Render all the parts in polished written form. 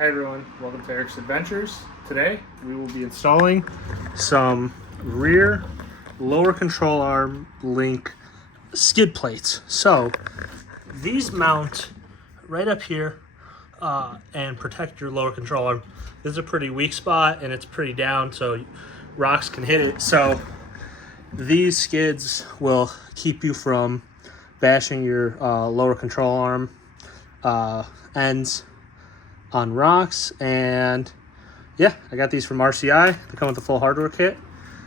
Hi everyone, welcome to Eric's Adventures. Today we will be installing some rear lower control arm link skid plates. So these mount right up here and protect your lower control arm. This is a pretty weak spot and it's pretty down, so rocks can hit it. So these skids will keep you from bashing your lower control arm ends on rocks. And yeah, I got these from RCI. They come with the full hardware kit.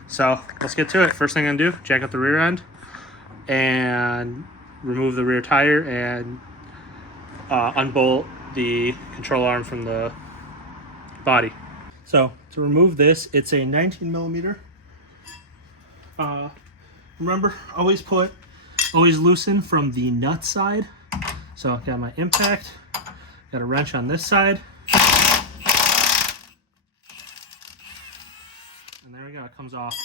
So let's get to it. First thing I'm gonna do, jack up the rear end and remove the rear tire and unbolt the control arm from the body. So to remove this, it's a 19 millimeter. Remember, always loosen from the nut side. So I've got my impact, got a wrench on this side. And there we go, it comes off.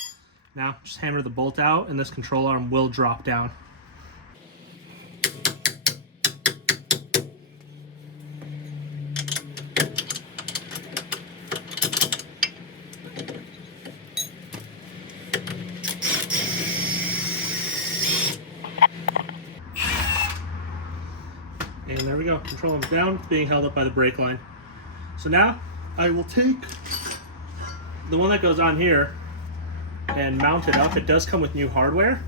Now just hammer the bolt out and this control arm will drop down. And there we go, control arm's down, being held up by the brake line. So now I will take the one that goes on here and mount it up. It does come with new hardware,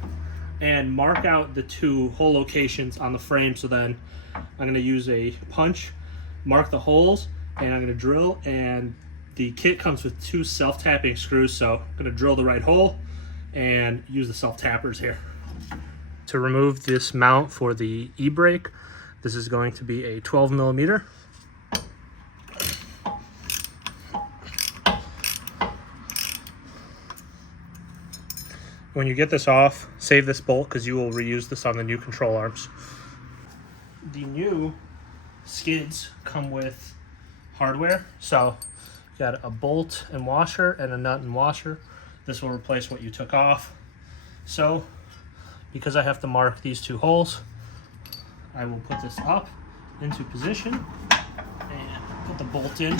and mark out the two hole locations on the frame. So then I'm going to use a punch, mark the holes, and I'm going to drill. And the kit comes with two self-tapping screws, so I'm going to drill the right hole and use the self-tappers here. To remove this mount for the e-brake, this is going to be a 12 millimeter. When you get this off, save this bolt because you will reuse this on the new control arms. The new skids come with hardware. So you got a bolt and washer and a nut and washer. This will replace what you took off. So because I have to mark these two holes, I will put this up into position and put the bolt in.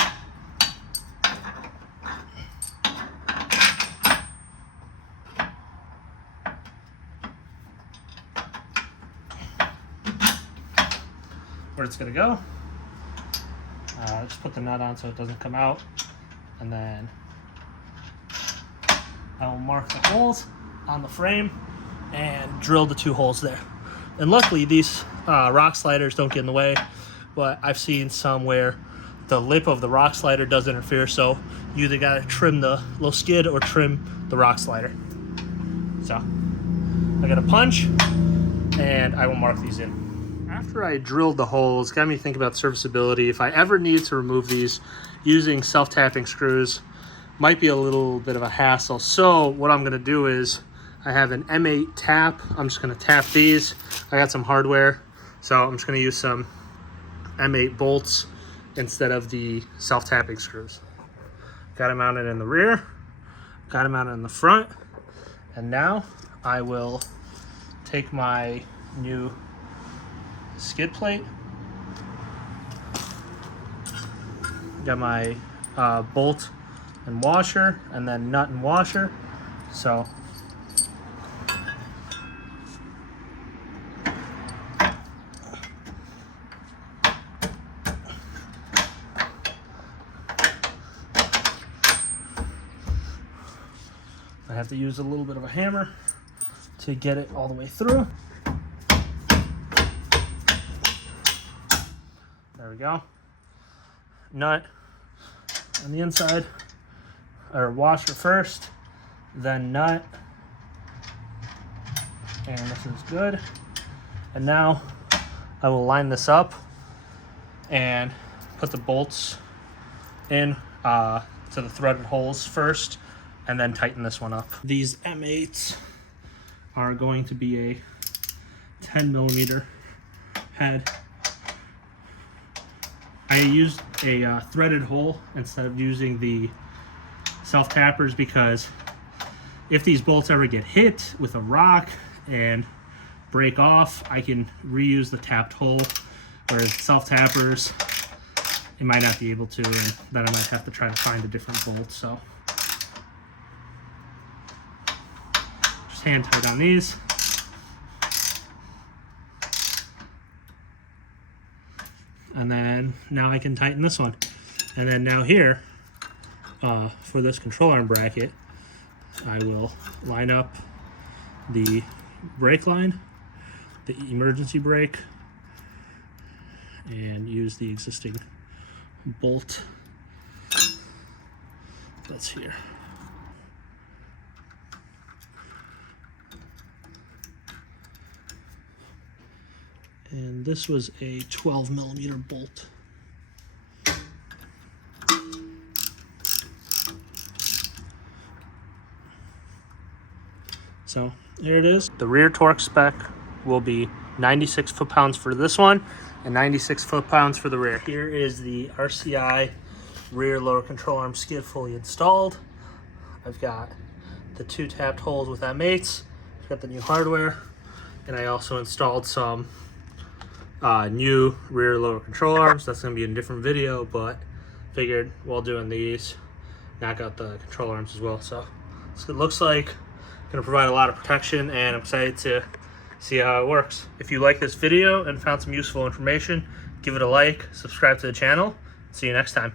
Where it's going to go. Just put the nut on so it doesn't come out, and then I will mark the holes on the frame and drill the two holes there. And luckily these rock sliders don't get in the way, but I've seen some where the lip of the rock slider does interfere, so you either got to trim the little skid or trim the rock slider. So I got a punch and I will mark these in. After I drilled the holes, got me thinking about serviceability. If I ever need to remove these, using self-tapping screws might be a little bit of a hassle. So what I'm going to do is I have an M8 tap. I'm just going to tap these. I got some hardware, so I'm just going to use some M8 bolts instead of the self-tapping screws. Got it mounted in the rear, got it mounted in the front, and now I will take my new skid plate. Got my bolt and washer, and then nut and washer. So I have to use a little bit of a hammer to get it all the way through. There we go. Nut on the inside, or washer first, then nut. And this is good. And now I will line this up and put the bolts in to the threaded holes first, and then tighten this one up. These M8s are going to be a 10 millimeter head. I used a threaded hole instead of using the self-tappers because if these bolts ever get hit with a rock and break off, I can reuse the tapped hole, whereas self-tappers, it might not be able to, and then I might have to try to find a different bolt. So just hand tight on these. And then now I can tighten this one. And then now here, for this control arm bracket, I will line up the brake line, the emergency brake, and use the existing bolt that's here. And this was a 12mm bolt. So here it is. The rear torque spec will be 96 foot-pounds for this one and 96 foot-pounds for the rear. Here is the RCI rear lower control arm skid fully installed. I've got the 2 tapped holes with M8s. I've got the new hardware, and I also installed some new rear lower control arms. That's going to be in a different video, but figured while doing these, knock out the control arms as well. So it looks like going to provide a lot of protection, and I'm excited to see how it works. If you like this video and found some useful information, give it a like, subscribe to the channel. See you next time.